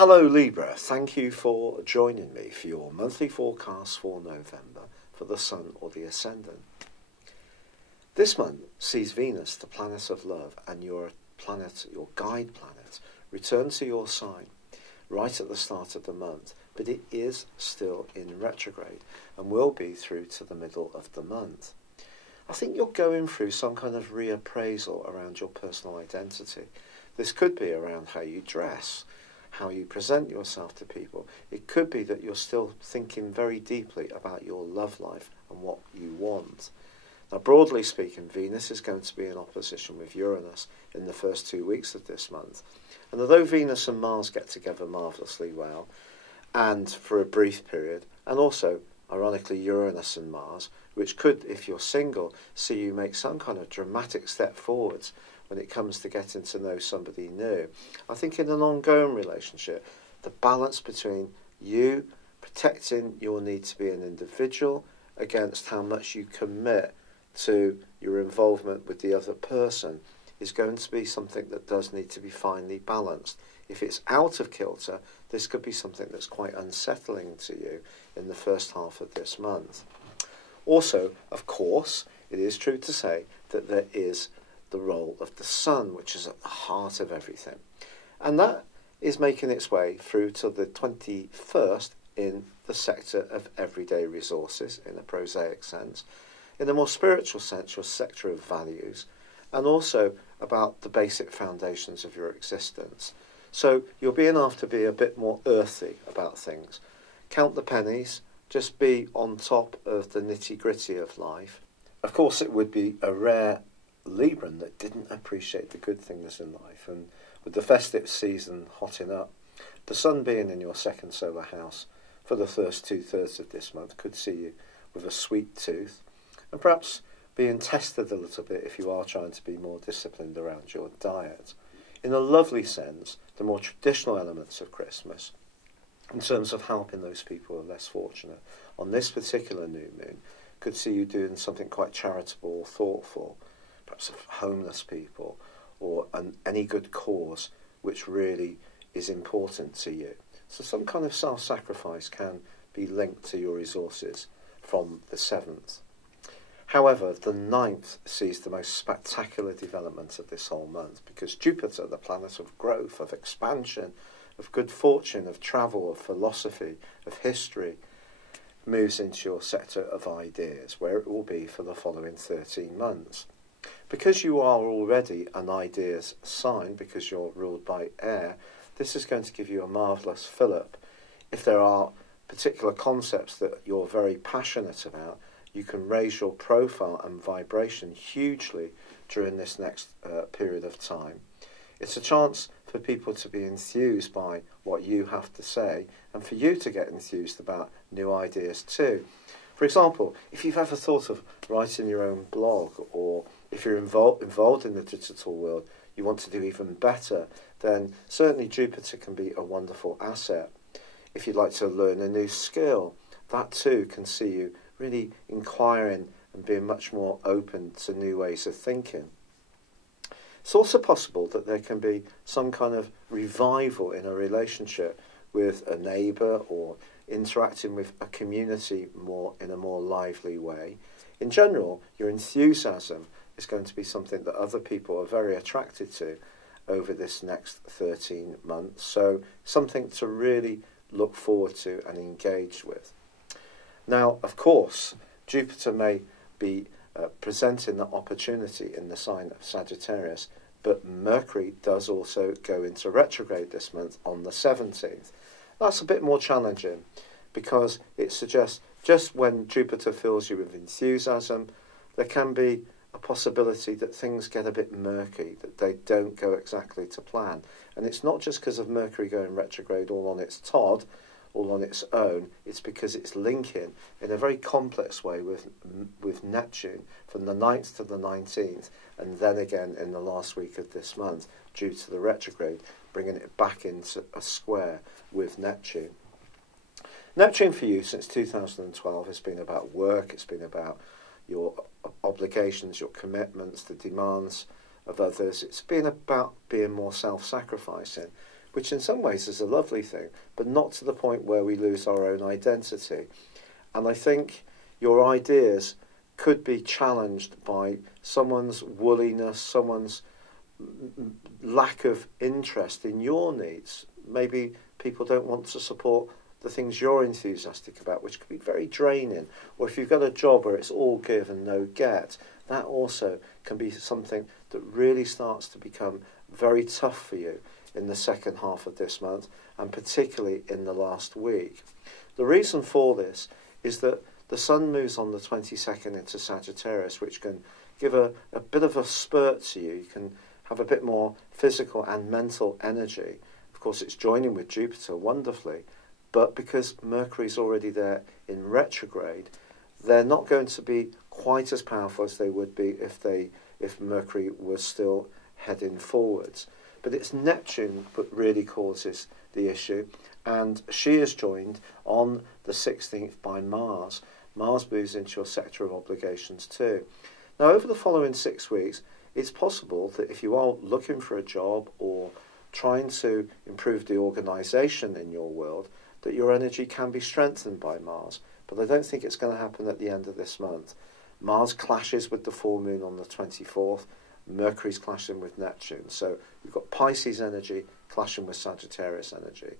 Hello Libra, thank you for joining me for your monthly forecast for November for the Sun or the Ascendant. This month sees Venus, the planet of love, and your planet, your guide planet, return to your sign right at the start of the month, but it is still in retrograde and will be through to the middle of the month. I think you're going through some kind of reappraisal around your personal identity. This could be around how you dress, how you present yourself to people. It could be that you're still thinking very deeply about your love life and what you want. Now, broadly speaking, Venus is going to be in opposition with Uranus in the first 2 weeks of this month. And although Venus and Mars get together marvellously well, and for a brief period, and also, ironically, Uranus and Mars, which could, if you're single, see you make some kind of dramatic step forwards when it comes to getting to know somebody new. I think in an ongoing relationship, the balance between you protecting your need to be an individual against how much you commit to your involvement with the other person is going to be something that does need to be finely balanced. If it's out of kilter, this could be something that's quite unsettling to you in the first half of this month. Also, of course, it is true to say that there is the role of the Sun, which is at the heart of everything. And that is making its way through to the 21st in the sector of everyday resources, in a prosaic sense. In a more spiritual sense, your sector of values, and also about the basic foundations of your existence. So you're being asked to be a bit more earthy about things. Count the pennies, just be on top of the nitty-gritty of life. Of course, it would be a rare Libran that didn't appreciate the good things in life, and with the festive season hotting up, the Sun being in your second solar house for the first 2/3 of this month could see you with a sweet tooth, and perhaps being tested a little bit if you are trying to be more disciplined around your diet. In a lovely sense, the more traditional elements of Christmas, in terms of helping those people who are less fortunate, on this particular new moon, could see you doing something quite charitable or thoughtful, perhaps of homeless people, or any good cause which really is important to you. So some kind of self-sacrifice can be linked to your resources from the 7th. However, the 9th sees the most spectacular development of this whole month, because Jupiter, the planet of growth, of expansion, of good fortune, of travel, of philosophy, of history, moves into your sector of ideas, where it will be for the following 13 months. Because you are already an ideas sign, because you're ruled by air, this is going to give you a marvellous fillip. If there are particular concepts that you're very passionate about, you can raise your profile and vibration hugely during this next period of time. It's a chance for people to be enthused by what you have to say, and for you to get enthused about new ideas too. For example, if you've ever thought of writing your own blog, or if you're involved in the digital world, you want to do even better, then certainly Jupiter can be a wonderful asset. If you'd like to learn a new skill, that too can see you really inquiring and being much more open to new ways of thinking. It's also possible that there can be some kind of revival in a relationship with a neighbour, or interacting with a community in a more lively way. In general, your enthusiasm is going to be something that other people are very attracted to over this next 13 months. So something to really look forward to and engage with. Now, of course, Jupiter may be presenting that opportunity in the sign of Sagittarius, but Mercury does also go into retrograde this month on the 17th. That's a bit more challenging, because it suggests just when Jupiter fills you with enthusiasm, there can be a possibility that things get a bit murky, that they don't go exactly to plan. And it's not just because of Mercury going retrograde all on its Todd, all on its own, it's because it's linking in a very complex way with Neptune from the 9th to the 19th, and then again in the last week of this month due to the retrograde, bringing it back into a square with Neptune. Neptune for you since 2012 has been about work, it's been about your obligations, your commitments, the demands of others. It's been about being more self-sacrificing, which in some ways is a lovely thing, but not to the point where we lose our own identity. And I think your ideas could be challenged by someone's woolliness, someone's lack of interest in your needs. Maybe people don't want to support the things you're enthusiastic about, which could be very draining. Or if you've got a job where it's all give and no get, that also can be something that really starts to become very tough for you in the second half of this month, and particularly in the last week. The reason for this is that the Sun moves on the 22nd into Sagittarius, which can give a bit of a spurt to you. You can have a bit more physical and mental energy. Of course, it's joining with Jupiter wonderfully, but because Mercury's already there in retrograde, they're not going to be quite as powerful as they would be if Mercury was still heading forwards. But it's Neptune that really causes the issue, and she is joined on the 16th by Mars. Mars moves into your sector of obligations too. Now, over the following 6 weeks, it's possible that if you are looking for a job or trying to improve the organisation in your world, that your energy can be strengthened by Mars. But I don't think it's going to happen at the end of this month. Mars clashes with the full moon on the 24th. Mercury's clashing with Neptune. So you've got Pisces energy clashing with Sagittarius energy.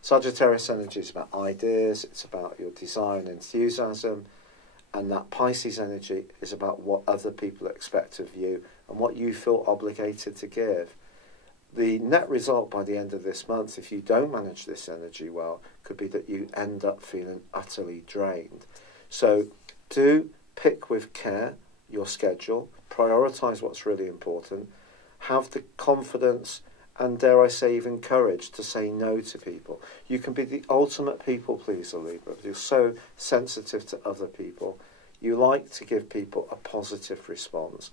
Sagittarius energy is about ideas, it's about your desire and enthusiasm, and that Pisces energy is about what other people expect of you and what you feel obligated to give. The net result by the end of this month, if you don't manage this energy well, could be that you end up feeling utterly drained. So do pick with care your schedule, prioritise what's really important, have the confidence and, dare I say, even courage to say no to people. You can be the ultimate people pleaser, Libra. You're so sensitive to other people. You like to give people a positive response.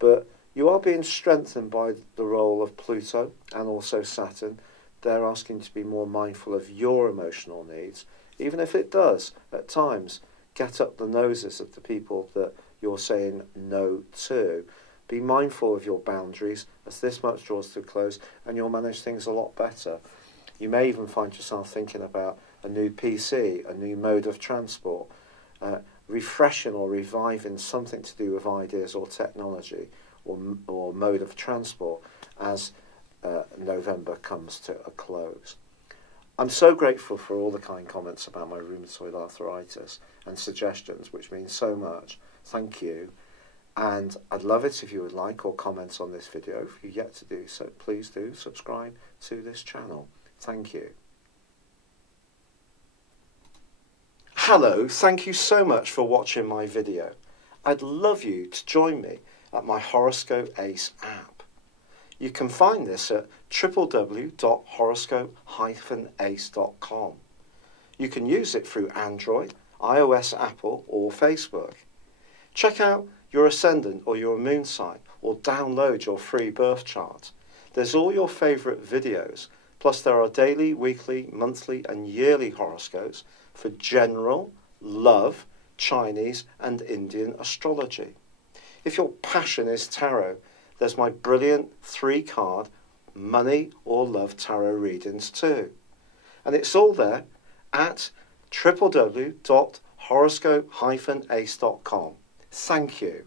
But you are being strengthened by the role of Pluto and also Saturn. They're asking you to be more mindful of your emotional needs, even if it does, at times, get up the noses of the people that you're saying no to. Be mindful of your boundaries as this month draws to a close, and you'll manage things a lot better. You may even find yourself thinking about a new PC, a new mode of transport, refreshing or reviving something to do with ideas or technology or mode of transport as November comes to a close. I'm so grateful for all the kind comments about my rheumatoid arthritis and suggestions, which means so much. Thank you. And I'd love it if you would like or comment on this video. If you've yet to do so, please do subscribe to this channel. Thank you. Hello, thank you so much for watching my video. I'd love you to join me at my Horoscope Ace app. You can find this at www.horoscope-ace.com. You can use it through Android, iOS, Apple or Facebook. Check out your ascendant or your moon sign, or download your free birth chart. There's all your favourite videos, plus there are daily, weekly, monthly and yearly horoscopes for general, love, Chinese and Indian astrology. If your passion is tarot, there's my brilliant 3-card money or love tarot readings too. And it's all there at www.horoscope-ace.com. Thank you.